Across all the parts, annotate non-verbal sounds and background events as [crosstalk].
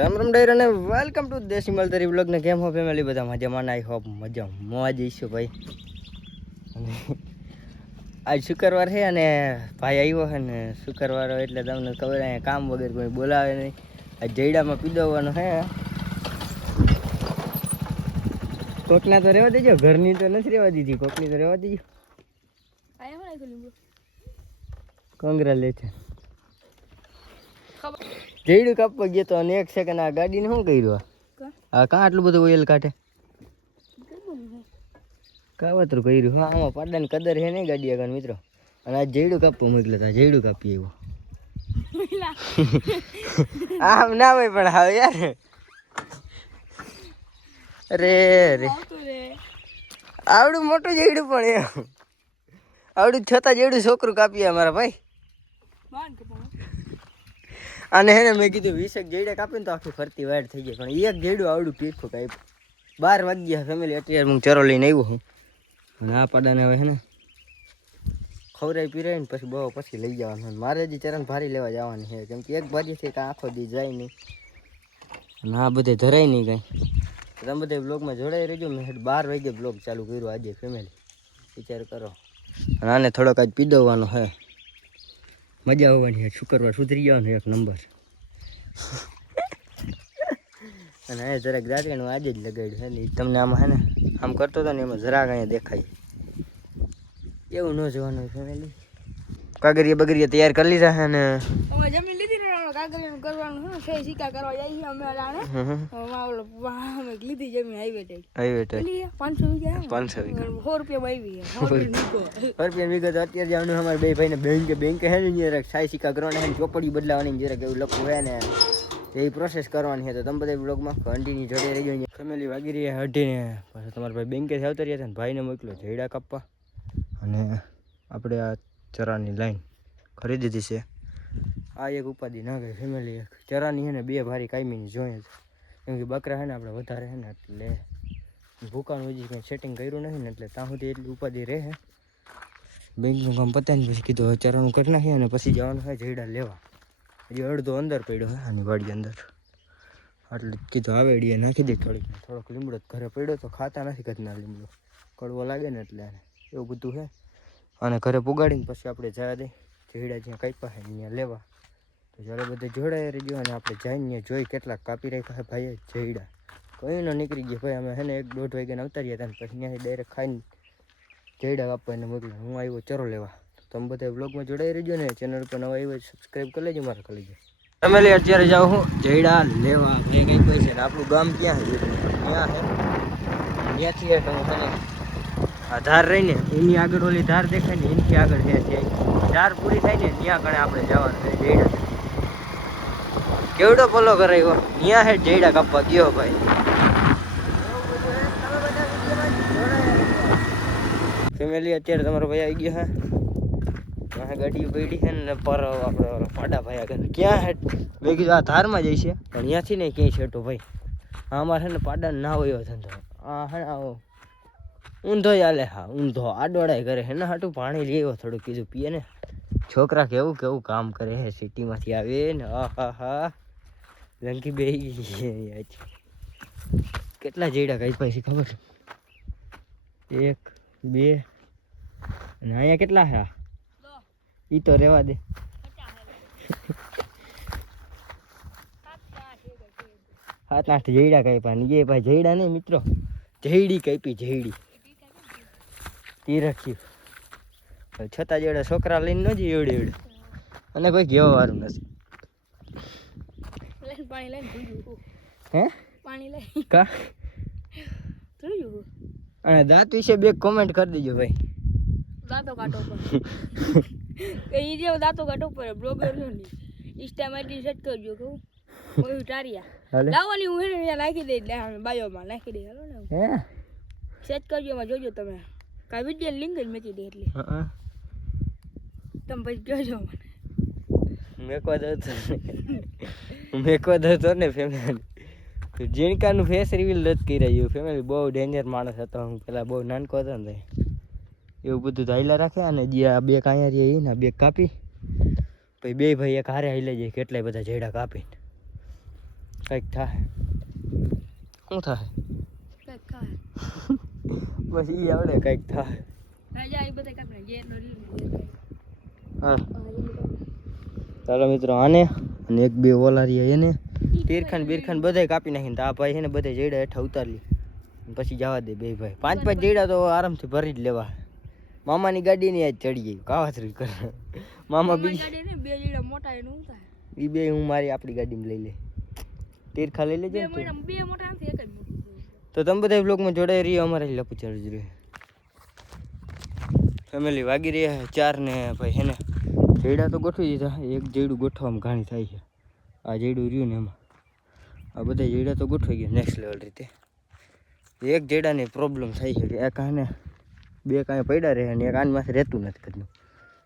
રામ રામ ડાયર અને welcome to દેશી મલતરી vlog ને કેમ હો ફેમિલી બધા મજામાં આઈ હોપ મજા મોજ જઈશું ભાઈ. અને આજ શુક્રવાર છે અને ભાઈ આવ્યો છે ને શુક્રવાર એટલે તમને ખબર અહીંયા કામ વગર કોઈ બોલાવે નહીં. આ જૈડામાં પીદવવાનો છે. કોકના તો રહેવા દેજો ઘરની તો નથી રહેવા દીધી કોકની તો રહેવા દેજો. કોંગ્રેચ્યુલેશન જયડું કાપવા ગયો તો અને એક સેકન્ડ આ ગાડીને શું કર્યું આ? કાં? આટલું બધું ઓઇલ કાઢે? કાવતરું કર્યું. હા આમાં પાડાની કદર છે નહીં ગાડી આગળ મિત્રો. અને આ જઈડું કાપવું મોકલ્યા હતા જઈડું કાપીએ એવું. [laughs] આમ ના હોય પણ હવે યાર. અરે રે. આવડું મોટું જયડું પણ એમ. આવડું છતાં જેવડું છોકરું કાપીએ અમારા ભાઈ. અને હેને મેં કીધું વીસેક જેડે કાપીને તો આખી ફરતી વાયર થઈ ગઈ. પણ એક જેડું આવડું પીઠું કાપ્યું બાર વાગ્યા ફેમિલી અત્યારે હું ચરો લઈને આવ્યો હું ના પાડાને હવે હે ને ખવરાઈ પીરાય ને પછી બહુ પછી લઈ જવાનું મારે હજી ચરણ ભારી લેવા જવાની છે. કેમ કે એક ભાજીથી કાંઈ આખો દી જાય નહીં. આ બધે ધરાય નહીં કાંઈ. તમે બધા બ્લોગમાં જોડાઈ રહેજો. મેં હેઠ બાર વાગે બ્લોગ ચાલુ કર્યો આજે ફેમિલી વિચાર કરો. અને આને થોડોક આજ પીદવવાનો હે મજા આવવાની છે. શુક્રવાર સુધરી જવાનો એક નંબર. અને એ જરાક દાંતણ આજે જ લગાડ્યું છે ને તમને આમ હે ને આમ કરતો હતો ને એમાં જરાક અહીંયા દેખાય. એવું ન જોવાનું ફેમિલી કાગરિયા બગરિયા તૈયાર કરી લીધા છે ને? કાગળિયાનું કરવાનું છે સે સિક્કા કરવા જઈએ અમે અલાણે અમે ઓલો વાહ, અમે લીધી જમીન હાઈવે ટેક. આવી તો પાંચસો વીઘા પાંચસો વીઘા. સો રૂપિયામાં આવી સો રૂપિયા. નીકો રૂપિયા અત્યારે જવાનું અમારે બે ભાઈને બેંકે બેંકે હે ને જરાક સાઈ સિક્કા કરવાના છે ચોપડી બદલાવાની જરાક એવું લખવું હે ને એ પ્રોસેસ કરવાની છે. તો તમે બધા બ્લોગમાં કન્ટિન્યુ જોડે રહેજો ફેમિલી વાગી રહી હંડીને અઢીને. પછી તમારા ભાઈ બેંકે આવતા રહ્યા હતા ને ભાઈને મોકલ્યો જયડા કાપવા. અને આપણે આ ચરાની લાઈન ખરીદી દીધી છે. આ એક ઉપાધિ ના ગઈ ફેમિલી એક. ચરાની છે ને બે ભારી કાયમીની જોઈએ છે કેમ કે બકરા છે ને આપણે વધારે છે ને, એટલે ભૂકાનું હજી કંઈ સેટિંગ કર્યું નથી ને, એટલે ત્યાં સુધી એટલી ઉપાધિ રહે બેંકનું કામ પતાય ને પછી કીધું ચરાનું કરી નાખીએ અને પછી જવાનું હોય જઈડા લેવા. હજી અડધો અંદર પડ્યો હોય આની વાડી અંદર. એટલે કીધું આવે એડીએ નાખી દે થોડીક. થોડોક લીમડો ઘરે પડ્યો તો ખાતા નથી કદના લીમડો. કડવો લાગે ને એટલે એવું બધું છે અને ઘરે પુગાડીને પછી આપણે જવા દે. જયડા જ્યાં કાપ્યા છે ત્યાં લેવા. જ્યારે બધે જોડાઈ રહેજો અને આપણે જઈને જોઈ કેટલાક કાપી રાખ્યા ભાઈએ જયડા. કોઈ ન નીકળી ગયા. ભાઈ, અમે હેને એક દોઢ વાગ્યાને અવતાર્યા હતા પછી ત્યાંથી ડાયરેક્ટ ખાઈને જયડા કાપવાને મોકલ્યા હું આવ્યો ચરો લેવા. તમે બધા બ્લોગમાં જોડાઈ રહેજો ને. ચેનલ પર નવા આવ્યો સબસ્ક્રાઈબ કરી લેજો, મારા કરી લેજો ફેમિલી અત્યારે જાઉં હું જયડા લેવા. મેં કંઈ કોઈ છે આપણું ગામ ક્યાં છે? ક્યાં છે? ત્યાંથી તમે તને આ ધાર રહીને એની આગળ ઓલી ધાર દેખાય ને એની આગળ ત્યાં છે. ધાર પૂરી થાય ને, ત્યાં આગળ આપણે જવાનું છે જયડા. કેવડો પલો કરાયો? ત્યાં હે જયડા કાપવા ગયો ભાઈ. ફેમિલી અત્યારે તમારો ભાઈ આવી ગયો, હે? આ ગાડી પડી છે ને, પર આપણે પાડા ભાઈ આગળ ક્યાં હે? કીધું આ ધારમાં જઈ છે પણ ત્યાંથી નહીં ક્યાંય છેટો ભાઈ. હા અમારે છે ને પાડા ના હોય ધંધો. આ હે આવો. ઊંધો ચાલે હા, ઊંધો. આડોડાય કરે હે ને હાટું પાણી લેવો થોડું કીધું પીએ ને. છોકરા કેવું કેવું કામ કરે હે સિટીમાંથી આવે ને, આ, હા હા. લંકી બે કેટલા જેડા કઈ પછી ખબર? એક, બે, અને અહીંયા કેટલા હા એ તો રેવા દે. સાત આઠ જયડા કાપ્યા ને એ ભાઈ જઈડા નહીં મિત્રો. જઈડી કાપી જઈડી તી રાખ્યું. છતાં જેવડા છોકરા લઈને ન એવડે એવડે. અને કોઈ ગયો વારું નથી. પાણી લઈને ધોયું હે? પાણી લઈ કા? ધોયું અને દાંત વિશે બે કોમેન્ટ કરી દેજો ભાઈ. દાંતો કાઢો પર એ જે દાંતો કાઢો પર બ્લોગરનું ઇન્સ્ટા માં સેટ કરજો કહું કોઈ હાલે. લાવવાની હું એને નાખી દઈ એટલે બાયોમાં નાખી દે હાલો ને હે. સેટ કરજો એમાં જોજો તમે. કાંઈ વીડિયો લિંક જ મૂકી દે એટલે. હા. તમે પછી જોજો મને. મેકવા દઉં તો મેકવા દઉં તો ને ફેમિલી. જીણકાનું ફેસ રિવીલ નથી કરી રહ્યું. ફેમિલી બહુ ડેન્જર માણસ હતો હું પેલા બહુ નાનકો હતો ને. એવું બધું ધાયલા રાખ્યા રાખે અને જે આ બે કાંયા રહી ને બે કાપી. પછી બે ભાઈ એક હારે હાઈલે જાય કેટલાય બધા જેડા કાપીને. કંઈક થાય. શું થાય? [laughs] બસ એ આવડે કંઈક થાય. હા ચાલો મિત્રો આને અને એક બે ઓલારી એને. તીરખાન બીરખાન બધાય કાપી નાખીને તો આ ભાઈ છે ને બધા જઈડા હેઠા ઉતારી લે. પછી જવા દે બે ભાઈ. પાંચ પાંચ જઈડા તો આરામથી ભરી જ લેવા. મામાની ગાડીની આજ ચડી ગઈ. કાવાતરી કરે. મામા બીજી બે જીડા મોટા એનું થાય એ બે હું મારી આપણી ગાડીમાં લઈ લે. તીરખા લઈ લેજે બે મોટા નથી એક જ મોટું તો તમે બધા બ્લોગમાં જોડાઈ રહ્યો અમારે લપુ ચાલુ જ રહે ફેમિલી વાગી રહ્યા ચાર ને ભાઈ હેને જેડા તો ગોઠવી દીધા, એક જેડું ગોઠવામાં ઘાણી થાય છે. આ જેડું રહ્યું ને એમાં. આ બધા જેડા તો ગોઠવાઈ ગયા નેક્સ્ટ લેવલ રીતે. એક જેડાની પ્રોબ્લેમ થાય છે કે એક આને બે કાંઈ પડ્યા રહે અને એક આની માથે રહેતું નથી કદનું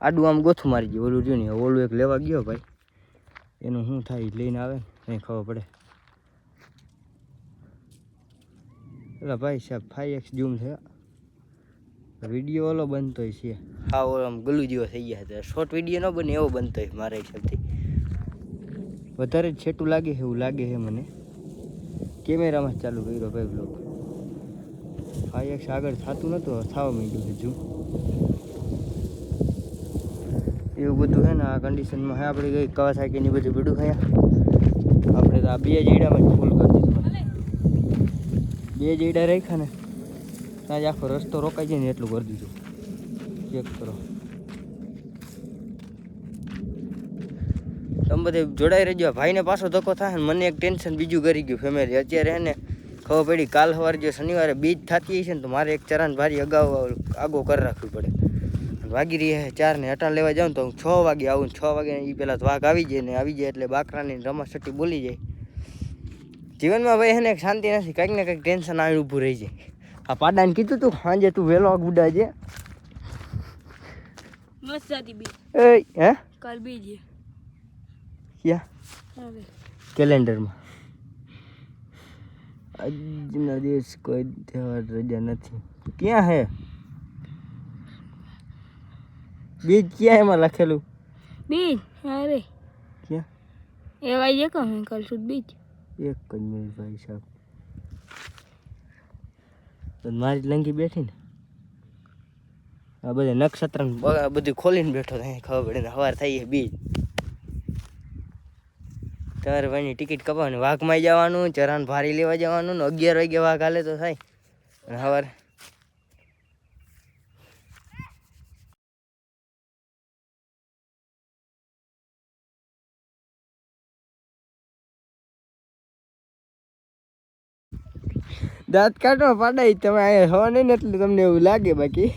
આડું આમ ગોથું મારી ગયું, ઓલું રહ્યું ને, ઓલું એક લેવા ગયો ભાઈ. એનું શું થાય લઈને આવે ને કંઈ ખબર પડે. એટલે ભાઈ સાહેબ ફાઈ એક્સ જૂમ છે. વીડિયો ઓલો બનતો છે. હા ઓલો આમ ગલું જેવો થઈ ગયા છે. શોર્ટ વીડિયો ન બને એવો બનતો હોય મારા હિસાબથી વધારે જ છેટું લાગે છે એવું લાગે છે મને. કેમેરામાં ચાલુ કર્યો ભાઈ બ્લોક હા એક આગળ થતું નહોતું થવા માંડ્યું હજુ. એવું બધું છે ને આ કન્ડિશનમાં હે આપણે ગઈ કવાસાકીની બધું બીડું ખાયા આપણે તો આ બે જેડામાં જ ફૂલ કરી દીધું. બે જીડા રાખ્યા ને. ત્યાં જ આખો રસ્તો રોકાઈ જાય ને એટલું કરી દીધું ચેક કરો. તમે બધે જોડાઈ રહેજો. ભાઈને પાછો ધક્કો થાય ને મને એક ટેન્શન બીજું કરી ગયું ફેમિલી અત્યારે એને ખબર પડી કાલ સવારે જો શનિવારે બીજ થતી હશે ને તો મારે એક ચરાન ભારી અગાઉ આગો કરી રાખવી પડે. વાગી રહી ચાર ને અટાણ લેવા જાઉં તો હું છ વાગે આવું છ વાગે એ પહેલાં તો વાઘ આવી જાય ને આવી જાય એટલે બાકરાની રમાસટી બોલી જાય. જીવનમાં ભાઈ એને શાંતિ નથી. કંઈક ને કંઈક ટેન્શન આવી ઊભું રહી જાય. આ પાડાને કીધું તું સાંજે તું વહેલો ગુડાજે મસ્ત હતી બી. એ હે? કાલ બીજ ક્યાં? હવે. કેલેન્ડરમાં. આજના દિવસ કોઈ તહેવાર રજા નથી. ક્યાં હે? બીજ ક્યાં એમાં લખેલું? બીજ અરે ક્યાં? એ વાઈ જે કહું કાલ સુધ બીજ. એક જ મિનિટ ભાઈ સાહેબ. તો મારી લંગી બેઠી ને? આ બધા નક્ષત્ર બધું ખોલીને બેઠો થાય ખબર પડે ને સવાર થઈ બીજ. તમારે ભાઈની ટિકિટ કપાવવાની. વાઘમાં જવાનું, ચરાન ભારી લેવા જવાનું ને અગિયાર વાગે વાઘ હાલે તો થાય. અને સવારે દાંત કાઢવા પાડાય. તમે અહીંયા હો નહીં ને એટલે તમને એવું લાગે બાકી.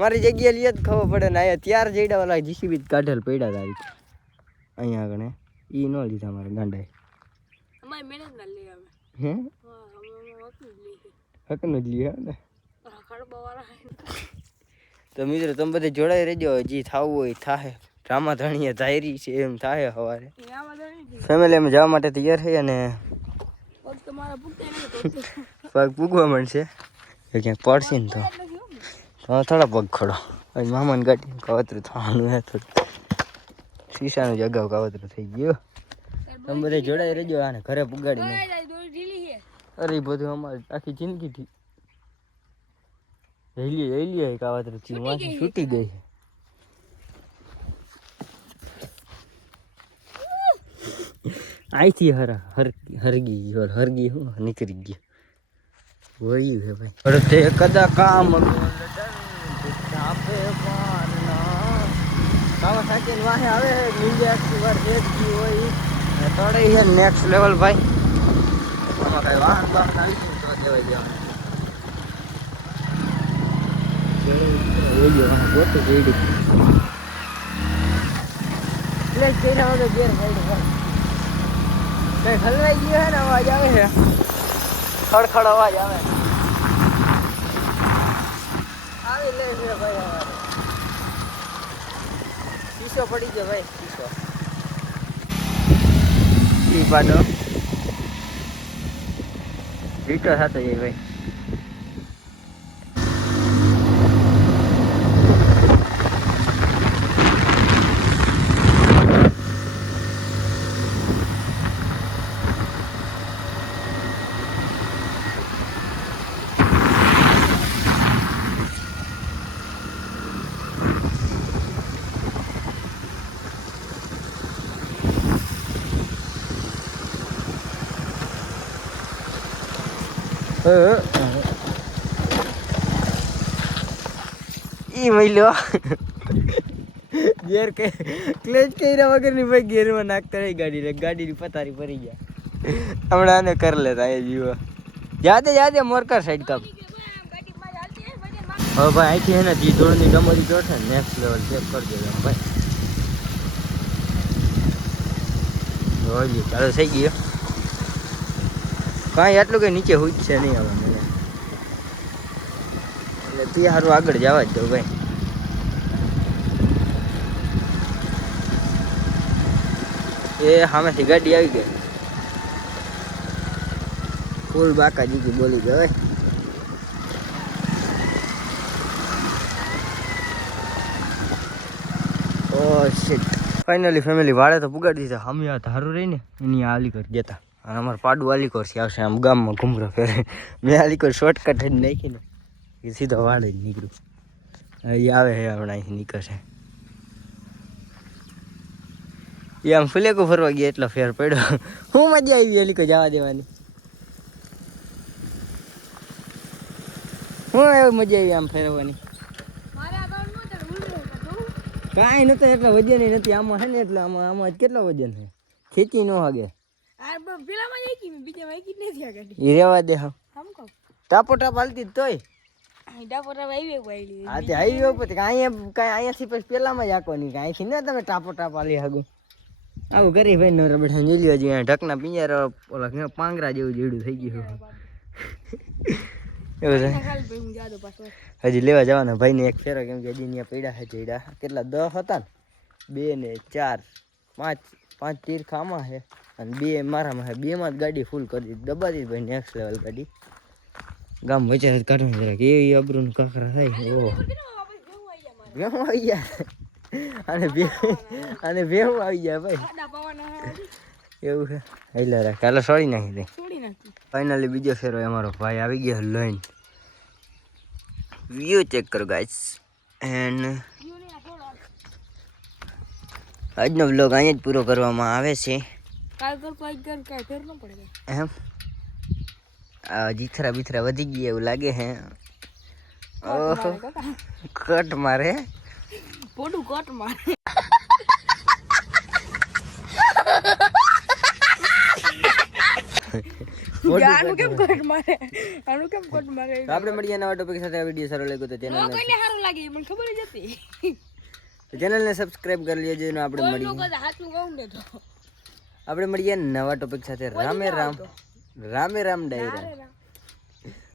મારી જગ્યાએ લઈએ જ ખબર પડે ને અહીંયા ત્યાર જઈડા ઓલા જીસીબી કાઢેલ પડ્યા તારી અહીંયા આગળ એ ન લીધા મારે ગાંડાએ. હે? હકનું જ લીધા ને. તો મિત્રો તમે બધે જોડાઈ રહેજો. જે થવું હોય થાય ડ્રામા ધણીએ ધાયરી છે એમ થાય સવારે ફેમિલી અમે જવા માટે તૈયાર થઈ અને પગ પૂગવા મળશે ક્યાંક પડશે ને તો. થોડા પગ ખોડો. હવે મામાને ગાડી કાવતરું થવાનું હે થોડું. શીશાનું જ અગાઉ કાવતરું થઈ ગયું. તમે બધા જોડાઈ રહેજો આને ઘરે પુગાડીને. અરે બધું અમારે આખી જિંદગી થી જઈલીએ જઈલીએ કાવતરું. છૂટી ગઈ છે. આઈથી હર હર હરગી ગયો હરગી હું નીકળી ગયો વળ્યું છે ભાઈ પડતે કદા કામ આપે પારના કાવા સાચી વાહે આવે નીંદે આખી વાર એક જી હોય ને તળે છે નેક્સ્ટ લેવલ ભાઈ આમાં કઈ વાહન બાહન આવી ગયું તો દેવાય દેવાનું ગોતું જેડી એટલે જ જઈને હવે ઘેર ભાઈ કઈ હલવાઈ ગયો ને, અવાજ આવે છે? ખડખડ અવાજ આવે. આવી લે ભાઈ અવાજ પડી ગયો ભાઈ શીશો ઈ પાડો રીટો થતો જાય ભાઈ. ઈ મહિલો ગેર કે ક્લેચ કર્યા વગરની ભાઈ ગેરમાં નાખતા રહી ગાડી ગાડીની પથારી પડી ગયા. હમણાં આને કર લેતા એ જીવો. જાતે જાતે મોરકર સાઈડ કાપ. હવે ભાઈ અહીંથી એને જી ધોળની ગમરી ચોટે ને નેક્સ્ટ લેવલ ચેક કરજો ભાઈ. ચાલો થઈ ગયો. કાંઈ આટલું કંઈ નીચે હોય છે નહીં હવે એટલે તું સારું આગળ જવા જ દો ભાઈ. એ સામેથી ગાડી આવી ગઈ. ફૂલ બાકા જીકી બોલી ગયો ઓ શિટ. ફાઇનલી ફેમિલી વાળે તો પુગાડી દીધા. અમે આ ધારું રહીને એની આલી કરી જતા અને અમારે પાડું અલીકોર છે આવશે આમ ગામમાં ઘૂમરો ફેરે. મેં અલીકોર શોર્ટકટ જ નાખીને એ સીધો વાળે જ નીકળ્યું એ આવે હે હમણાં અહીંથી નીકળશે. એ આમ ફુલેકો ફરવા ગયા એટલો ફેર પડ્યો. હું મજા આવી અલીકો જવા દેવાની. હું એવું મજા આવી આમ ફેરવવાની કાંઈ નહોતું એટલે વજન નથી. આમાં છે ને એટલે આમાં આમાં કેટલો વજન છે ખેંચી ન હાગે. એ રેવા દે હા. ટાપો ટાપ હાલતી જ તોય. તે હાઈવે ઉપર કે અહીંયા કાંઈ અહીંયાથી પછી પેલામાં જ આંકવાની કાંઈ અહીંથી ના તમે ટાપો ટાપ હાલી હાગું. આવું કરી ભાઈ નવરા બેઠા જોઈ લ્યો હજી ઢકના પિંજારો ઓલા પાંગરા જેવું જેવડું થઈ ગયું હજી લેવા જવાના ભાઈને એક ફેરો કેમ કે હજી અહીંયા પડ્યા છે ચડ્યા કેટલા દસ હતા ને? બે ને ચાર પાંચ પાંચ તીર ખામાં છે અને બે મારામાં છે. બેમાં જ ગાડી ફૂલ કરી દીધી. દબાતી દીધી ભાઈ નેક્સ્ટ લેવલ ગાડી. ગામ વચ્ચે કાઢવા જરાક. એવી અબરૂન કાકરા થાય ઓહો. ભેહું આવી ગયા. અને બે અને ભેહું આવી ગયા ભાઈ. એવું છે. એટલે રાખ. હાલો છોડી નાખી દે. ફાઇનલી બીજો ફેરો અમારો. ભાઈ આવી ગયો લઈને. વ્યૂ ચેક કરો ગાઈસ એન્ડ આજનો બ્લોગ અહીંયા જ પૂરો કરવામાં આવે છે. એમ? આ જીથરા બીથરા વધી ગયા એવું લાગે હે. ઓહો. કટ મારે? પોડું કટ મારે. આનું કેમ કટ મારે? આનું કેમ કટ મારે? આપણે મળીએ નવા ટોપિક સાથે વીડિયો સારો લાગ્યો તો ચેનલને કોઈને સારું લાગે મને ખબર જ હતી. ચેનલને સબસ્ક્રાઇબ કરી લેજો અને આપણે મળીએ. ને આપણે મળીએ નવા ટોપિક સાથે. રામે રામ રામે રામ ડાયરા.